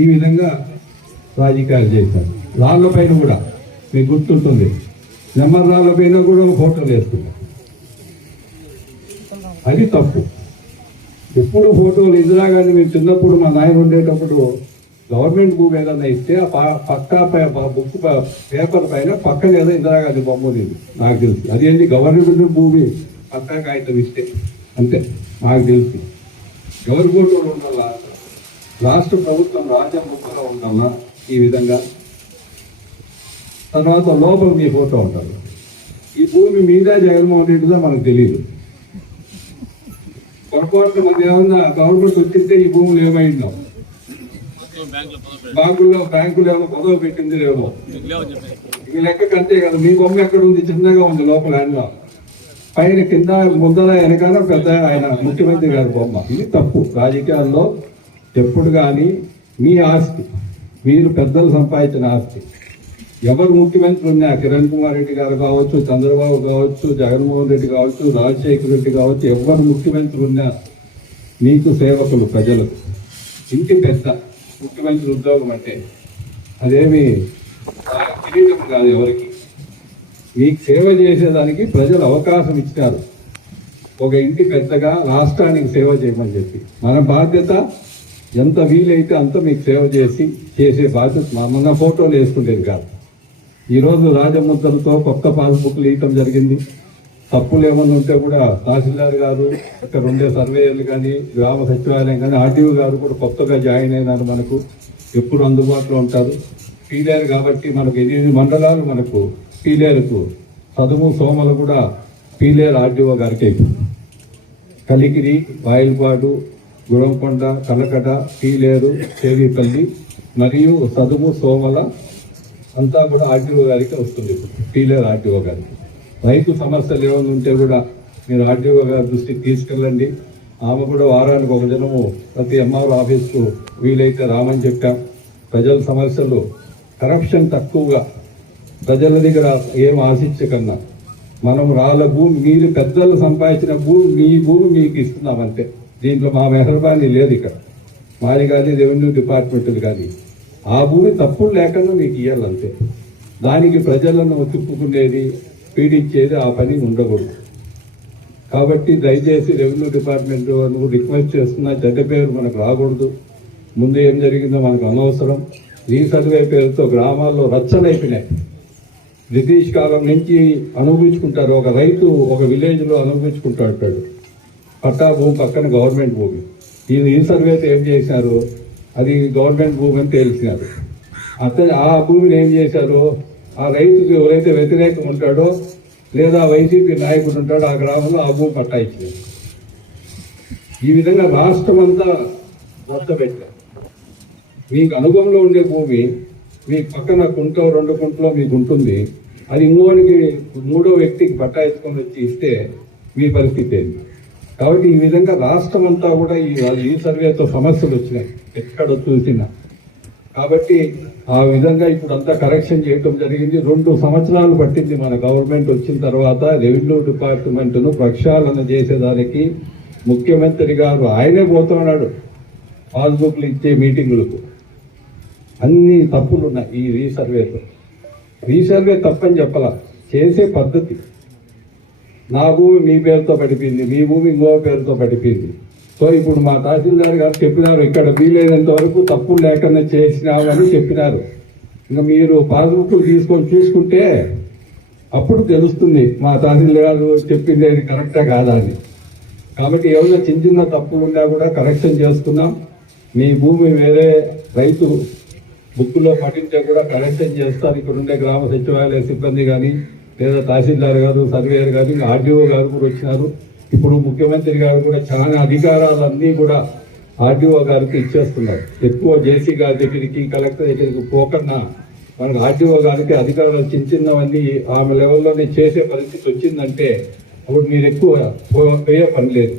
ఈ విధంగా రాజకీయాలు చేశారు. రాళ్ళ పైన కూడా మీకు గుర్తుంటుంది, నెంబర్ రాళ్ళ పైన కూడా ఫోటోలు వేస్తున్నారు. అది తప్పు. ఎప్పుడు ఫోటోలు ఇందిరాగాంధీ మేము చిన్నప్పుడు మా నాయన ఉండేటప్పుడు గవర్నమెంట్ భూమి ఏదైనా ఇస్తే ఆ బుక్ పేపర్ పైన పక్కన ఏదో ఇందిరాగాంధీ బొమ్మ ఉంది నాకు తెలుసు. అదేంటి గవర్నమెంట్ భూమి పక్కా కాగితం ఇస్తే అంతే నాకు తెలుసు. ఎవరి ఫోటోలు ఉండాలా, రాష్ట్ర ప్రభుత్వం రాజ్యం బుక్లో ఉండాలా ఈ విధంగా. తర్వాత లోపల మీ ఫోటో ఉంటారు. ఈ భూమి మీద జగన్మోహన్ రెడ్డిదో మనకు తెలియదు. పొరపాటు మన ఏమన్నా గవర్నమెంట్ వచ్చింటే ఈ భూములు ఏమైందో, బ్యాంకులు ఏమో పదవి పెట్టింది లేవో ఈ లెక్క కంటే కదా. మీ బొమ్మ ఎక్కడ ఉంది, చిన్నగా ఉంది లోపల ఆయనలో, పైన కింద ముందర వెనకాల పెద్ద ఆయన ముఖ్యమంత్రి గారి బొమ్మ. ఇది తప్పు. రాజకీయాల్లో ఎప్పుడు కానీ మీ ఆస్తి, మీరు పెద్దలు సంపాదించిన ఆస్తి, ఎవరు ముఖ్యమంత్రి ఉన్నా, కిరణ్ కుమార్ రెడ్డి గారు కావచ్చు, చంద్రబాబు కావచ్చు, జగన్మోహన్ రెడ్డి కావచ్చు, రాజశేఖర రెడ్డి కావచ్చు, ఎవరు ముఖ్యమంత్రి ఉన్నా మీకు సేవకులు ప్రజలకు. ఇంటి పెద్ద ముఖ్యమంత్రి ఉద్యోగం అంటే అదేమి కిరీటం కాదు. ఎవరికి మీకు సేవ చేసేదానికి ప్రజలు అవకాశం ఇచ్చారు. ఒక ఇంటి పెద్దగా రాష్ట్రానికి సేవ చేయమని చెప్పి మన బాధ్యత ఎంత వీలైతే అంత మీకు సేవ చేసే బాధ్యత. మన ఫోటోలు వేసుకునేది కాదు. ఈరోజు రాజముద్రలతో కొత్త పాస్బుక్లు ఇవ్వటం జరిగింది. తప్పులు ఏమన్నా ఉంటే కూడా తహసీల్దార్ గారు, ఇక్కడ ఉండే సర్వేయర్లు కానీ, గ్రామ సచివాలయం కానీ, ఆర్టీఓ గారు కూడా కొత్తగా జాయిన్ అయినారు. మనకు ఎప్పుడు అందుబాటులో ఉంటారు. పీలేరు కాబట్టి మనకు 8 మండలాలు మనకు పీలేరుకు చదువు సోమలు కూడా పీలేరు ఆర్టీఓ గారికి కలికిరి, వాయిల్పాడు, గురంకొండ, కలకట, పీలేరు, చేవిపల్లి మరియు చదువు సోమల అంతా కూడా ఆర్టీఓ గారికి వస్తుంది. పీలేరు ఆర్టీఓ గారికి రైతు సమస్యలు ఏమైనా ఉంటే కూడా మీరు ఆర్టీఓ గారి దృష్టికి తీసుకెళ్ళండి. ఆమె కూడా వారానికి ఒక దినము ప్రతి ఎంఆర్ ఆఫీస్కు వీలైతే రామని చెప్పాం. ప్రజల సమస్యలు, కరప్షన్ తక్కువగా, ప్రజల దగ్గర ఏం ఆశించకన్నా మనం రాళ్ళ భూమి, మీరు పెద్దలు సంపాదించిన భూమి, మీ భూమి మీకు ఇస్తున్నామంటే దీంట్లో మా మెహర్బానీ లేదు. ఇక్కడ మాది కానీ రెవెన్యూ డిపార్ట్మెంట్లు కానీ ఆ భూమి తప్పులు లేకుండా మీకు ఇవ్వాలంతే. దానికి ప్రజలను తిప్పుకునేది, పీడించేది ఆ పని ఉండకూడదు. కాబట్టి దయచేసి రెవెన్యూ డిపార్ట్మెంట్ నువ్వు రిక్వెస్ట్ చేస్తున్నా, చెడ్డ పేరు మనకు రాకూడదు. ముందు ఏం జరిగిందో మనకు అనవసరం. రీసర్వే పేరుతో గ్రామాల్లో రచ్చనైపోయినాయి. బ్రిటిష్ కాలం నుంచి అనుభవించుకుంటారు. ఒక రైతు ఒక విలేజ్లో అనుభవించుకుంటాడు. పట్టా భూమి పక్కన గవర్నమెంట్ భూమి. ఈ రీసర్వేతో ఏం చేశారు, అది గవర్నమెంట్ భూమి అని తేల్చినారు. ఆ భూమిని ఏం చేశారు, ఆ రైతుకు ఎవరైతే వ్యతిరేకం ఉంటాడో లేదా వైసీపీ నాయకుడు ఉంటాడో ఆ గ్రామంలో ఆ భూమి పట్టా ఇచ్చారు. ఈ విధంగా రాష్ట్రం అంతా మొత్త పెట్టారు. మీకు అనుభవంలో ఉండే భూమి మీకు పక్కన కుంటో 2 కుంటలో మీకు ఉంటుంది. అది ఇంకోనికి 3వ వ్యక్తికి పట్టా ఎత్తుకొని వచ్చి ఇస్తే మీ పరిస్థితి ఏంటి? కాబట్టి ఈ విధంగా రాష్ట్రం అంతా కూడా ఈ సర్వేతో సమస్యలు వచ్చినాయి ఎక్కడ చూసినా. కాబట్టి ఆ విధంగా ఇప్పుడు అంతా కరెక్షన్ చేయటం జరిగింది. 2 సంవత్సరాలు పట్టింది మన గవర్నమెంట్ వచ్చిన తర్వాత రెవెన్యూ డిపార్ట్మెంట్ను ప్రక్షాళన చేసేదానికి. ముఖ్యమంత్రి గారు ఆయనే పోతున్నాడు పాస్బుక్లు ఇచ్చే మీటింగులకు. అన్ని తప్పులు ఉన్నాయి ఈ రీసర్వేతో. రీసర్వే తప్పని చెప్పాల, చేసే పద్ధతి. నా భూమి మీ పేరుతో పడిపోయింది, మీ భూమి ఇంకో పేరుతో పడిపోయింది. సో ఇప్పుడు మా తహసీల్దార్ గారు చెప్పినారు, ఇక్కడ వీలైనంత వరకు తప్పులు లేకుండా చేసినావు అని చెప్పినారు. ఇంకా మీరు పాస్బుక్లు తీసుకొని చూసుకుంటే అప్పుడు తెలుస్తుంది మా తహసీల్దార్ గారు చెప్పింది అది కరెక్టా కాదా అని. కాబట్టి ఏమైనా చిన్న తప్పులు ఉన్నా కూడా కరెక్షన్ చేసుకున్నాం. మీ భూమి వేరే రైతు బుక్లో పట్టించే కూడా కరెక్షన్ చేస్తారు. ఇక్కడ ఉండే గ్రామ సచివాలయ సిబ్బంది కానీ లేదా తహసీల్దార్ గారు, సర్వేయర్ గారు, ఆర్డీఓ గారు కూడా వచ్చినారు. ఇప్పుడు ముఖ్యమంత్రి గారు కూడా చాలా అధికారాలన్నీ కూడా ఆర్డీఓ గారికి ఇచ్చేస్తున్నారు. ఎక్కువ జేసీ గారి దగ్గరికి, కలెక్టర్ దగ్గరికి పోకన్నా మనకు ఆర్డీఓ గారికి అధికారాలు చిన్నవన్నీ ఆమె లెవెల్లోనే చేసే పరిస్థితి వచ్చిందంటే అప్పుడు మీరు ఎక్కువ పోయే పని లేదు.